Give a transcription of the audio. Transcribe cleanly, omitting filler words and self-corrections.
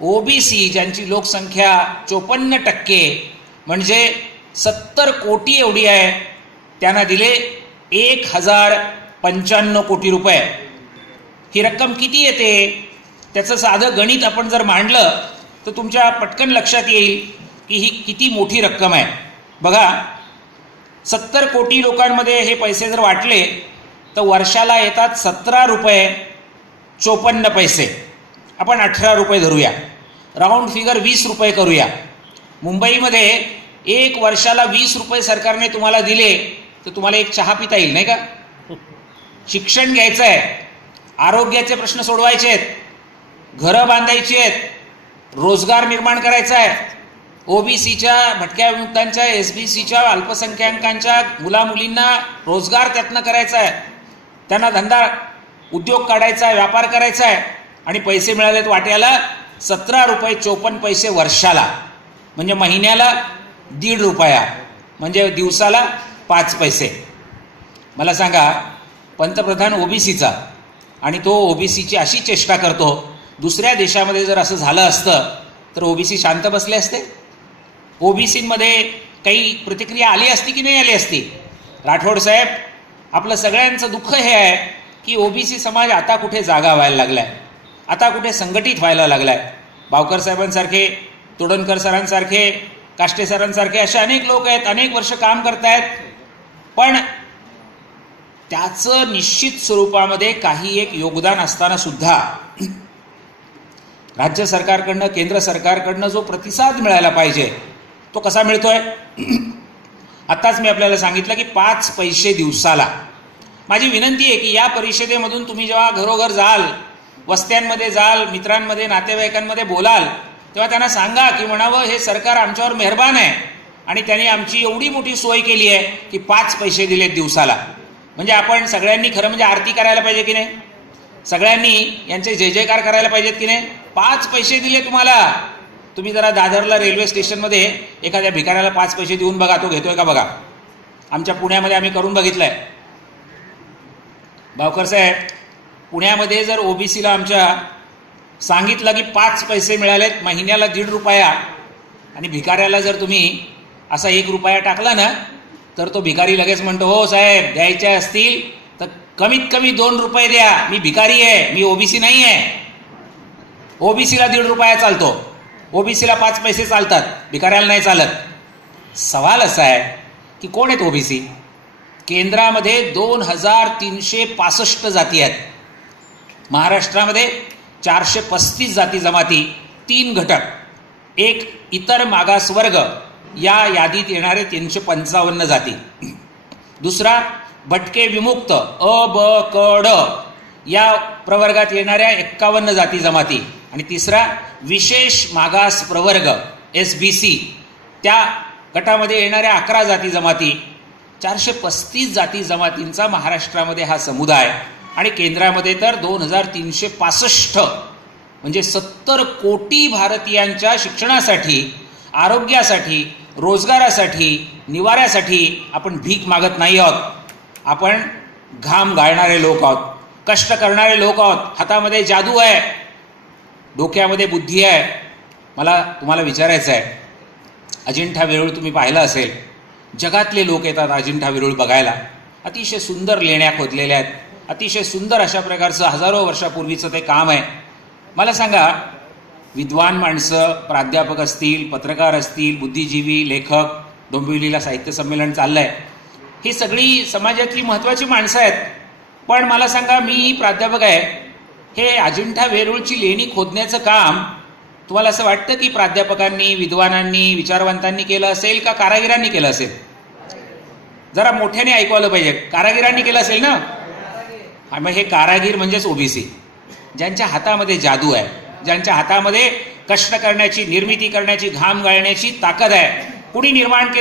OBC ज्यांची लोकसंख्या 54% म्हणजे 70 कोटी एवढी आहे, त्यांना दिले 1095 कोटी रुपये. ही रक्कम किती येते त्याचं साधं गणित आपण जर मांडलं तर तुमच्या पटकन लक्षात येईल की ही किती मोठी रक्कम आहे. बघा, 70 कोटी लोकांमध्ये हे पैसे जर वाटले तर वर्षाला येतात 17 रुपये 54 पैसे. आपण 18 रुपये धरूया, राऊंड फिगर 20 रुपये करूया. मुंबईमध्ये एक वर्षाला 20 रुपये सरकारने तुम्हाला दिले तर तुम्हाला एक चहा पिता येईल, नाही का? शिक्षण घ्यायचं आहे, आरोग्याचे प्रश्न सोडवायचे आहेत, घरं बांधायची आहेत, रोजगार निर्माण करायचा आहे, ओबीसीच्या, भटक्या विमुक्तांच्या, एसबीसीच्या, अल्पसंख्याकांच्या मुलामुलींना रोजगार त्यातनं करायचा आहे, त्यांना धंदा उद्योग काढायचा आहे, व्यापार करायचा आहे, आणि पैसे मिळालेत वाट्याला 17 रुपये 54 पैसे वर्षाला, म्हणजे महिन्याला 1.5 रुपया, म्हणजे दिवसाला 5 पैसे. मला सांगा, पंतप्रधान ओबीसीचा आणि तो ओबीसीची अशी चेष्टा करतो. दुसऱ्या देशामध्ये जर असं झालं असतं तर ओबीसी शांत बसले असते? ओबीसीमध्ये काही प्रतिक्रिया आली असती की नाही आली असती? राठोड साहेब, आपलं सगळ्यांचं दुःख हे आहे की ओबीसी समाज आता कुठे जागा व्हायला लागलाय, आता कुठे संघटित व्हायला लागलाय. बावकर साहेबांसारखे, तोडणकर सरांसारखे, काष्टे सरांसारखे असे अनेक लोक आहेत, अनेक वर्ष काम करतायत, पण त्याचं निश्चित स्वरूपामध्ये काही एक योगदान असताना सुद्धा राज्य सरकारकडनं, केंद्र सरकारकडनं जो प्रतिसाद मिळायला पाहिजे तो कसा मिळतोय? आत्ताच मी आपल्याला सांगितलं की 5 पैसे दिवसाला. माझी विनंती आहे की या परिषदेमधून तुम्ही जेव्हा घरोघर जाल, वस्त्यांमध्ये जाल, मित्रांमध्ये, नातेवाईकांमध्ये बोलाल, तेव्हा त्यांना सांगा की म्हणावं, हे सरकार आमच्यावर मेहरबान आहे आणि त्यांनी आमची एवढी मोठी सोय केली आहे की 5 पैसे दिलेत दिवसाला. म्हणजे आपण सगळ्यांनी खरं म्हणजे आरती करायला पाहिजे की नाही? सगळ्यांनी यांचे जय जयकार करायला पाहिजेत की नाही? 5 पैसे दिले तुम्हाला. तुम्ही जरा दादरला रेल्वे स्टेशनमध्ये एखाद्या भिकाऱ्याला 5 पैसे देऊन बघा, तो घेतोय का बघा. आमच्या पुण्यामध्ये आम्ही करून बघितलंय. भावकर साहेब, पुण्यामध्ये जर ओबीसीला आमच्या सांगितलं की 5 पैसे मिळालेत महिन्याला 1.5 रुपया, आणि भिकाऱ्याला जर तुम्ही असा 1 रुपया टाकला ना, तर तो भिकारी लगेच म्हणतो, हो साहेब, द्यायचे असतील तर कमीत कमी 2 रुपये द्या, मी भिकारी आहे, मी ओबीसी नाही आहे. ओबीसीला 1.5 रुपया चालतो, ओबीसीला 5 पैसे चालतात, भिकाऱ्याला नाही चालत. सवाल असा आहे की कोण आहेत ओबीसी? केंद्रामध्ये 2365 जाती आहेत, महाराष्ट्रामध्ये 435 जाती जमाती, 3 घटक, एक इतर मागासवर्ग, या यादीत येणारे 355 जाती. दुसरा भटके विमुक्त, अ ब क ड या प्रवर्गात येणाऱ्या 51 जाती जमाती, आणि तिसरा विशेष मागास प्रवर्ग एसबीसी, त्या गटामध्ये येणाऱ्या 11 जाती जमाती. 435 जाती जमातींचा महाराष्ट्रामध्ये हा समुदाय, आणि केंद्रामध्ये तर 2365, म्हणजे 70 कोटी भारतीयांच्या शिक्षणासाठी, आरोग्यासाठी, रोजगारासाठी, निवाऱ्यासाठी आपण भीक मागत नाही आहोत. आपण घाम गाळणारे लोक आहोत, कष्ट करणारे लोक आहोत. हातामध्ये जादू आहे, डोक्यामध्ये बुद्धी आहे. मला तुम्हाला विचारायचं आहे, अजिंठा वेरूळ तुम्ही पाहिलं असेल, जगातले लोक येतात अजिंठा वेरूळ बघायला. अतिशय सुंदर लेण्या खोदलेल्या आहेत, अतिशय सुंदर अशा प्रकारचं हजारो वर्षापूर्वीचं ते काम आहे. मला सांगा, विद्वान माणसं, प्राध्यापक असतील, पत्रकार असतील, बुद्धिजीवी, लेखक, डोंबिवलीला साहित्य संमेलन चाललंय, ही सगळी समाजातली महत्त्वाची माणसं आहेत. पण मला सांगा, मी प्राध्यापक आहे, हे अजिंठा वेरूळची लेणी खोदण्याचं काम तुम्हाला असं वाटतं की प्राध्यापकांनी, विद्वानांनी, विचारवंतांनी केलं असेल का कारागिरांनी केलं असेल? जरा मोठ्याने ऐकवलं पाहिजे. कारागिरांनी केलं असेल ना? मग हे कारागीर म्हणजेच ओबीसी, ज्यांच्या हातामध्ये जादू आहे, ज्यांच्या हातामध्ये कष्ट करण्याची, निर्मिती करण्याची, घाम गाळण्याची ताकद आहे. कुणी निर्माण केलं?